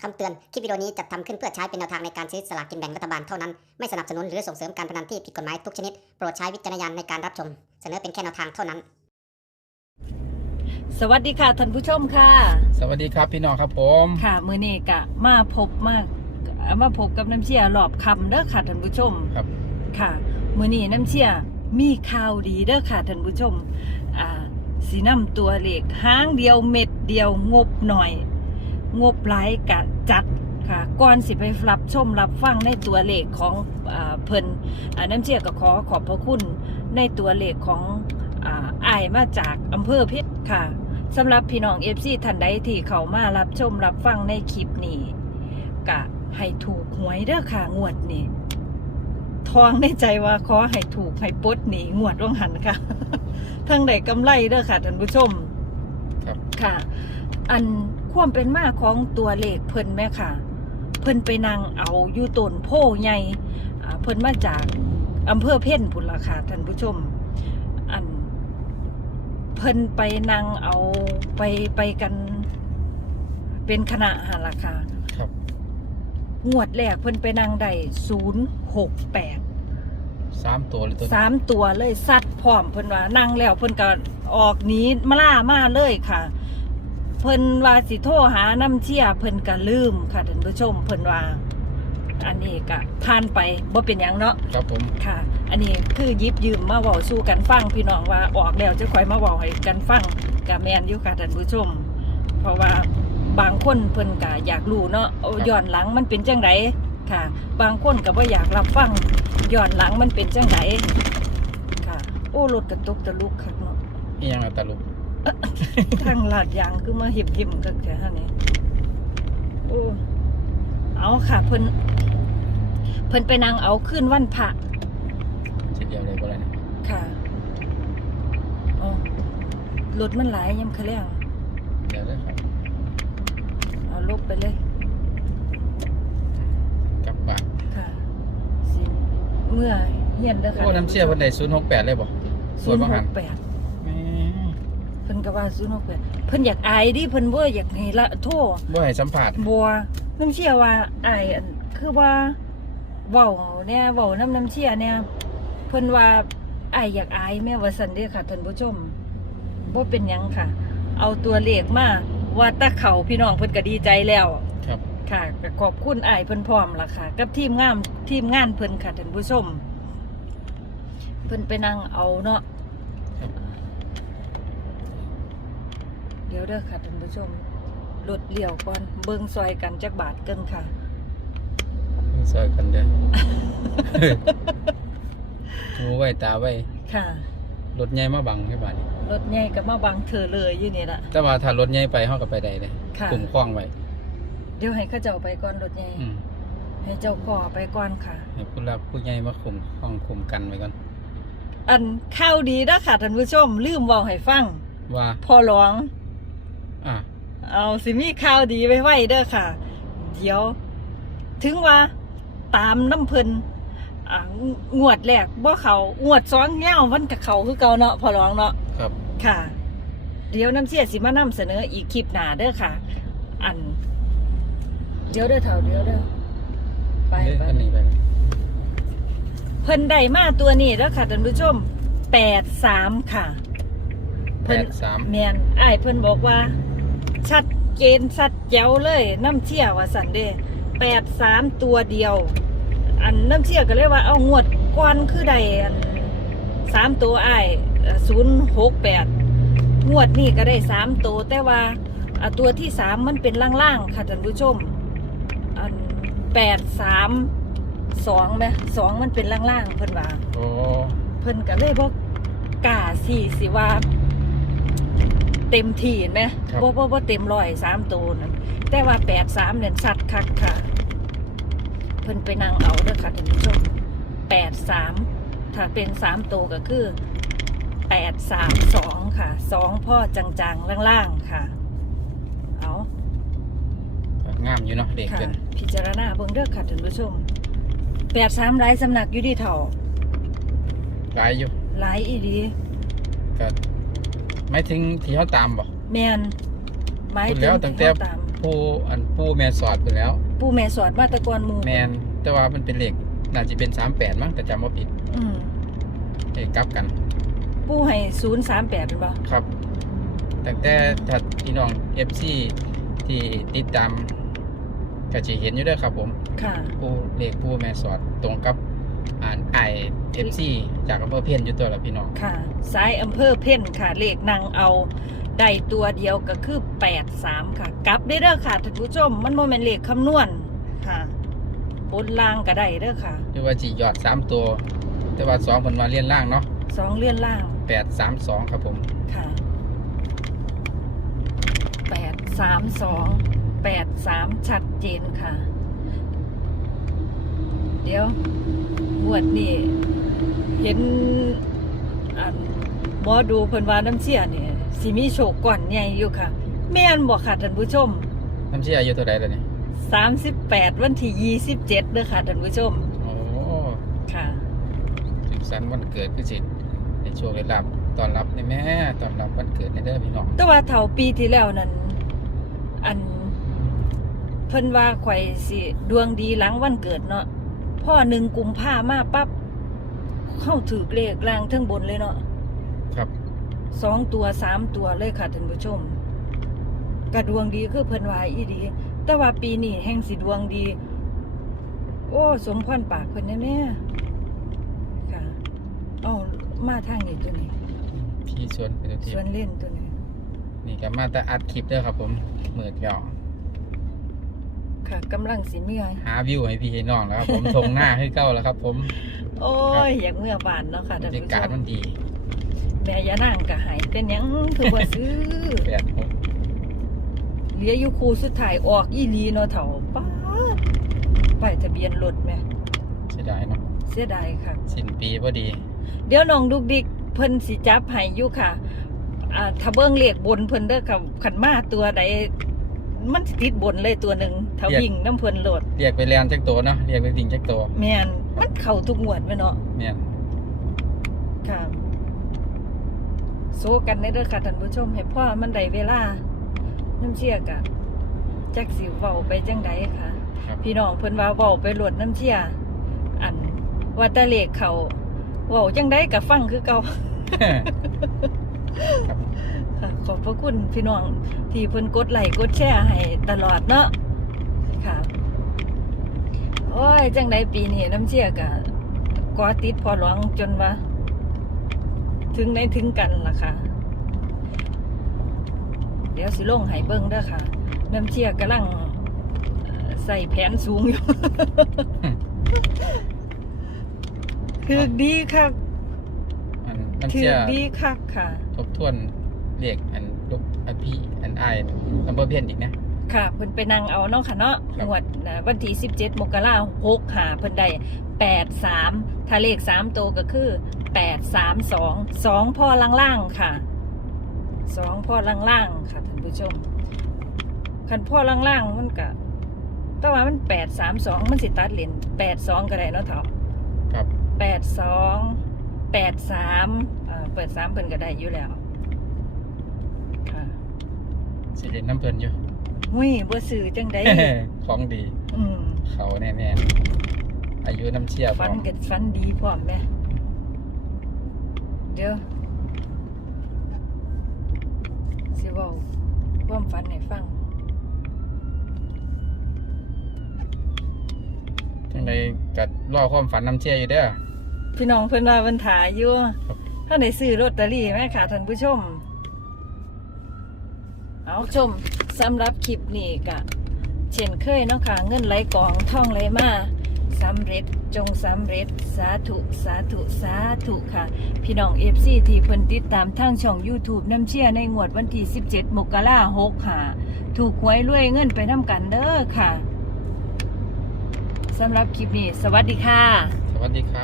คำเตือน คลิปวิดีโอนี้จัดทำขึ้นเพื่อใช้เป็นแนวทางในการซื้อสลากกินแบ่งรัฐบาลเท่านั้น ไม่สนับสนุนหรือส่งเสริมการพนันที่ผิดกฎหมายทุกชนิด โปรดใช้วิจารณญาณในการรับชม เสนอเป็นแค่แนวทางเท่านั้น สวัสดีค่ะท่านผู้ชมค่ะ สวัสดีครับพี่น้องครับผมค่ะมือนี้กะมาพบมากมาพบกับน้ำเชียรอบคำเด้อค่ะท่านผู้ชมครับค่ะมือนี้น้ำเชียมีข่าวดีเด้อค่ะท่านผู้ชมอ่าสีน้ำตัวเลขห้างเดียวเม็ดเดียวงบหน่อย งบหลายกะจัดค่ะก่อนสิไปรับชมรับฟังในตัวเลขของอาเพิ่นอ่าน้ำเชียก็ขอขอบพระคุณในตัวเลขของอ่าอายมาจากอำเภอเพชรค่ะสำหรับพี่น้องเอฟซีท่านใดที่เขามารับชมรับฟังในคลิปนี้กะให้ถูกหวยเด้อค่ะงวดนี้ทองในใจว่าขอให้ถูกให้ปลดหนีงวดว่างหันค่ะทั้งใดกำไรเด้อค่ะท่านผู้ชมครับค่ะ อันความเป็นมาของตัวเลขเพิ่นแม่ค่ะ เพิ่นไปนั่งเอาอยู่ต้นโพใหญ่อ่าเพิ่นมาจากอำเภอเพ่นพุ่นล่ะค่ะท่านผู้ชม อัน เพิ่นไปนั่งเอาไปไปกันเป็นคณะหันล่ะค่ะครับ งวดแรกเพิ่นไปนั่งได้ศูนย์หกแปดสามตัวเลยตัวสามตัวเลยซัดพร้อมเพิ่นว่านั่งแล้วเพิ่นก็ออกหนีมาล่ามาเลยค่ะ เพิ่นว่าสิโทรหาน้ำเชี่ยเพิ่นก็ลืมค่ะท่านผู้ชมเพิ่นว่า อันนี้ก็ผ่านไปบ่เป็นหยังเนาะครับผม ค่ะ อันนี้คือหยิบยืมมาเว้าสู่กันฟังพี่น้องว่าออกแล้วจะค่อยมาเว้าให้กันฟังก็แม่นอยู่ค่ะท่านผู้ชม เพราะว่าบางคนเพิ่นก็อยากรู้เนาะเอาย้อนหลังมันเป็นจังไดค่ะ บางคนก็บ่อยากรับฟังย้อนหลังมันเป็นจังไดค่ะ โอ้รถกระตุกตะลุกคักเนาะนี่ยังเอาตลก ทางลาดยางคือมาหิมหิมๆกันแค่นี้โอ้เอาค่ะเพิ่นเพิ่นไปนั่งเอาขึ้นวันพระเช่นเดียวเลยบ่ไรนะค่ะอ๋อรถมันหลายยำคะแล้งเดี๋ยวเลยครับเอาลบไปเลย กลับบ้านค่ะสิเมื่อเฮียนเด้อค่ะโอ้น้ำเชี่ยวันใดศูนย์หกแปดเลยบ่ศูนย์บ่หหันกแปดแหม่ เพิ่นก็ว่าศูนย์หกแปดเพิ่นอยากอายดิเพิ่นบ่อยากให้ละโทษบ่ให้สัมผัสบัวน้ำเชี่ยว่าอายอันคือว่าเว้าเนี่ยเว้าน้ำน้ำเชี่ยเนี่ยเพิ่นว่าอายอยากอายแม่ว่าซั่นเด้อค่ะท่านผู้ชมบ่เป็นหยังค่ะ เอาตัวเลขมาว่าตาเขาพี่น้องเพิ่นก็ดีใจแล้วครับ ค่ะก็ขอบคุณอายเพิ่นพร้อมล่ะค่ะ กับทีมงานทีมงานเพิ่นค่ะท่านผู้ชมเพิ่นไปนั่งเอาเนาะ ครับ เดี๋ยวเด้อค่ะท่านผู้ชมรถเลี้ยวก่อน เบิ่งซอยกันจักบาทเกินค่ะซอยกันเด้อหูไว้ตาไว้ค่ะรถใหญ่มาบังให้บาดนี้รถใหญ่ก็มาบังเธอเลยอยู่นี่ล่ะแต่ว่าถ้ารถใหญ่ไปเฮาก็ไปได้เลยค่ะกลุ่มคล้องไว้เดี๋ยวให้เข้าเจ้าไปก่อนรถใหญ่อืมให้เจ้าก่อไปก่อนค่ะให้ผู้รับผู้ใหญ่มาคุมคล้องคุมกันไว้ก่อนอันข้าวดีนะค่ะท่านผู้ชมลืมเว้าให้ฟังว่าพอหลวง อะเอาสิมีข่าวดีไว้ไว้เด้อค่ะ เดี๋ยว ถึงว่าตามน้ำเพิ่นอ่างวดแรกบ่เขางวดสองเง่ามันกับเขาคือเก่าเนาะพอร้องเนาะครับ ค่ะ เดี๋ยวน้ำเสียสิมานำเสนออีกคลิปหน้าเด้อค่ะ อัน เดี๋ยวเด้อเถ่าเดี๋ยวเด้อไปเอ้ยไปอันนี้ไปเพิ่นได้มาตัวนี้เด้อค่ะท่านผู้ชมแปดสามค่ะแปดสามแมนอ้ายเพิ่นบอกว่า ชัดเจนชัดแจ๋วเลยน้ำเชี่ยว่าสันเด้แปดสามตัวเดียว อันน้ำเชี่ยก็เลยว่าเอางวดก้อนคือใดอันสามตัวอ้ายศูนย์หกแปดงวดนี้ก็ได้สามตัวแต่ว่าอ่าตัวที่สามมันเป็นล่างๆค่ะท่านผู้ชมอันแปดสามสองไหมสองมันเป็นล่างๆเพิ่นว่าโอ้เพิ่นก็เลยบอกกล้าสี่สิว่า เต็มที่ไหมบ่บ่บ่เต็มร้อยสามตัวนั่นแต่ว่าแปดสามเนี่ยสัตว์คักค่ะ เพิ่นไปนั่งเอาเด้อค่ะท่านผู้ชมแปดสามถ้าเป็นสามตัวก็คือแปดสามสองค่ะสองพ่อจังๆล่างๆค่ะ เอางามอยู่เนาะเด็กค่ะเกินพิจารณาเบิ่งเด้อค่ะท่านผู้ชมแปดสามหลายสำนักอยู่ที่เท่าหลายอยู่หลายอีดีก็ ไม่ถึงที่เขาตามบ่แมนหมายพูดถึแล้วงตั้งแต่ที่เขาตามผู้อันผู้แม่สอดไปแล้ว ปู่แม่สอดมาแตะกอนหมู่แมนแต่ว่ามันเป็นเลขน่าจะเป็น38มั้งแต่จำว่าผิดอืมเลขกลับกันปู่ให้038เป็นบ่ครับตั้งแต่ถ้าพี่น้อง FC ที่ติดตามก็จะเห็นอยู่เด้วยครับผม ค่ะ ผู้เลขผู้แม่สอดตรงกับอ่านไอ FC จากอำเภอเพียนอยู่ตัวละพี่น้องค่ะสายอำเภอเพ่นค่ะ เลขนางเอาได้ตัวเดียวก็คือ83ค่ะ กลับได้เด้อค่ะท่านผู้ชม มันบ่แม่นเลขคำนวณค่ะบนล่างก็ได้เด้อค่ะหรือว่าจียอด3ตัว แต่ว่า2เพิ่นว่าเลียนล่างเนาะสองเลื่อนล่าง832ครับผมค่ะแปดสามสองแปดสามชัดเจนค่ะ เดี๋ยวงวดนี้ เห็นอันหมอดูเพิ่นว่าน้ำเสียนี่สิมีโชคก่อนใหญ่อยู่ค่ะ แม่นบอกค่ะท่านผู้ชมน้ำเชื่ออายุเท่าใดแล้วนี่38วันที่27เด้อค่ะท่านผู้ชมโอ้ค่ะสุขสันต์วันเกิดคือสิในช่วงได้รับตอนรับในแม่ตอนรับวันเกิดในเด้อพี่น้องแต่ว่าเท่าปีที่แล้วนั้นอันเพิ่นว่าข่อยสิดวงดีหลังวันเกิดเนาะพ่อหนึ่งกุมภามาปั๊บ เข้าถือเลขล่างทั้งบนเลยเนาะครับ สองตัวสามตัวเลยค่ะท่านผู้ชม กระดวงดีคือเพิ่นว่าอีดี แต่ว่าปีนี้แห่งสิดวงดี โอ้ สมพรปากเพิ่นแน่ๆค่ะเอ้ามาทางนี้ตัวนี้พี่ชวนไปทุกทีสวนเล่นตัวนี้ นี่ก็มาแต่อัดคลิปเด้อครับ ผมเมือดเดียวค่ะกำลังสิเมื่อยหาวิวให้พี่ให้น้องแล้วครับผม ทงหน้าให้เก้าแล้วครับ ผม โอ้ย อยากเมื่อบานเนาะค่ะบรท่านรยาผู้ชกาศมมันดีแม่ยานางก็หายเป็นหยังคือบ่ซื้อ แปดหกเหลืออยู่คู่สุดท้ายออกอีหลีเนาะเฒ่าป๊าดป้ายทะเบียนรถแม่เสียดายเนาะเสียดายค่ะ สิ้นปีพอดีเดี๋ยวน้องดุกดิกเพิ่นสิจับให้อยู่ค่ะ อ่าถ้าเบิ่งเลขบนเพิ่นเด้อค่ะคันมาตัวใด มันสิติดบนเลยตัวหนึ่งถ้าเรียกวิ่งน้ำเพิ่นโหลดเรียกไปแลนจักตัวเนาะเรียกไปดิ่งจักตัวแม่นมันเข้าทุกงวดแม่เนาะเนี่ยค่ะโซกันในเด้อค่ะท่านผู้ชมให้พ่อมันได้เวลาน้ำเชี่ยกะจักสิเว้าไปจังใดค่ะ ครับ พี่น้องเพิ่นว่าเว้าไปโหลดน้ำเชี่ยอันว่าแตะเลขเขาเว้าจังใดก็ฟังคือเก่า ครับ ค่ะขอบพระคุณพี่น้องที่เพิ่นกดไลค์กดแชร์ให้ตลอดเนาะค่ะโอ้ยจังไดปีนี้น้ำเชี่ยกะกอติดพอหลวงจนว่า ถึงในถึงกันล่ะค่ะ เดี๋ยวสิลงให้เบิ่งเด้อค่ะ น้ำเชี่ยกำลังเอ่อใส่แผนสูงอยู่ คือดีค่ะอันน้ำคือเชื่อดีค่ะค่ะ ทบทวน เรียกอันลูกอันพี่อันไอายอำเภอเพียนอีกนะ ค่ะเพิ่นไปนั่งเอาเนาะค่ะเนาะครับ งวดน่ะวันที่17มกราคม6หาเพิ่นได้83ถ้าเลข3ตัวก็คือ 832 2พ่อล่างๆค่ะ2พ่อล่างๆค่ะท่านผู้ชมคันพ่อล่างๆมันก็แต่ว่ามัน832มันสิตัดเหรียญ82ก็ได้เนาะเถาะครับ82 83อ่าเปิด3เพิ่นก็ได้อยู่แล้ว ค่ะ สิเล่นน้ำเพลินอยู่ หุ้ยบ่ซื้อจังได ของดี อืมเขาแน่ๆอายุน้ำเชี่ยพฟัร้อนมกับฟันดีพร้อมแม่เดี๋ยวสิเว่าความฝันให้ฟัง จังใดกัดรอความฝันน้ำเชี่ยอยู่เด้อ พี่น้องเพิ่นว่าเพิ่นถ่ายอยู่ครับถ้าได้ซื้อลอตเตอรี่แม่ค่ะท่านผู้ชม เอาชมสำหรับคลิปนี้ก็เช่นเคยเนาะค่ะ เงินไหลกองท่องไหลมาสำเร็จจงสำเร็จสาธุ สาธุ สาธุค่ะ พี่น้องเอฟซีที่เพิ่นติดตามทางช่อง YouTube น้ำเชี่ยในงวดวันที่ 17 มกราคม6ค่ะ ถูกหวยรวยเงินไปน้ำกันเด้อค่ะสำหรับคลิปนี้ สวัสดีค่ะ สวัสดีครับ